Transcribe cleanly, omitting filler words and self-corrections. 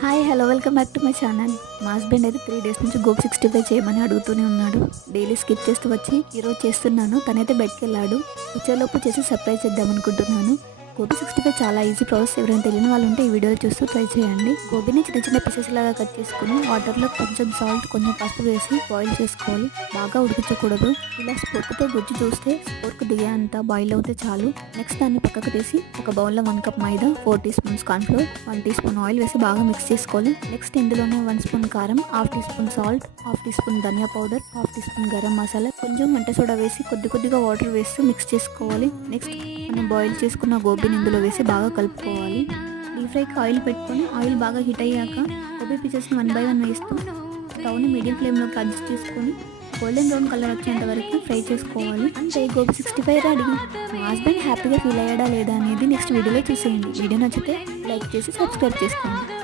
Hi hello welcome back to my channel. మా husband అయితే 3 days నుంచి గోబీ 65 చేయమని అడుగుతూనే ఉన్నాడు. డైలీ స్కిప్ చేస్తూ వచ్చి ఈరోజు చేస్తున్నాను. తనైతే బయటకు వెళ్ళాడు. వచ్చేలోపు చేసి సర్ప్రైజ్ చేద్దాం అనుకుంటున్నాను. గోబీ 65 చాలా ఈజీ ప్రాసెస్. ఎవరైనా తెలియని వాళ్ళు ఉంటే ఈ వీడియోలు చూస్తూ ట్రై చేయండి. గోబీని చిన్న చిన్న పీసెస్ లాగా కట్ చేసుకుని వాటర్లో కొంచెం సాల్ట్, కొంచెం పసుపు వేసి బాయిల్ చేసుకోవాలి. బాగా ఉడికించకూడదు. ఇలా స్పోర్క్తో గుజ్జు చూస్తే స్పోర్క్ దిగేంత బాయిల్ అవుతే చాలు. నెక్స్ట్ దాన్ని పక్కకు తీసి ఒక బౌల్లో 1 cup maida, 4 teaspoons cornflour, 1 teaspoon oil వేసి బాగా మిక్స్ చేసుకోవాలి. నెక్స్ట్ ఇందులోనే 1 స్పూన్ కారం, half teaspoon salt, half teaspoon ధనియా powder, half teaspoon garam masala, కొంచెం వంట సోడా వేసి కొద్దిగా వాటర్ వేస్తూ మిక్స్ చేసుకోవాలి. నెక్స్ట్ మనం బాయిల్ చేసుకున్న గోబీని ఇందులో వేసి బాగా కలుపుకోవాలి. డీప్ ఫ్రైకి ఆయిల్ పెట్టుకొని ఆయిల్ బాగా హీట్ అయ్యాక గోబీ పీసెస్ని 1 బై 1 వేస్తూ స్టవ్ని మీడియం ఫ్లేమ్లోకి అడ్జస్ట్ చేసుకొని గోల్డెన్ బ్రౌన్ కలర్ వచ్చేంత వరకు ఫ్రై చేసుకోవాలి. అంతే, గోబీ 65 రెడీ. మా హస్బెండ్ హ్యాపీగా ఫీల్ అయ్యాడా లేదా అనేది నెక్స్ట్ వీడియోలో చూసేయండి. వీడియో నచ్చితే లైక్ చేసి సబ్స్క్రైబ్ చేసుకోండి.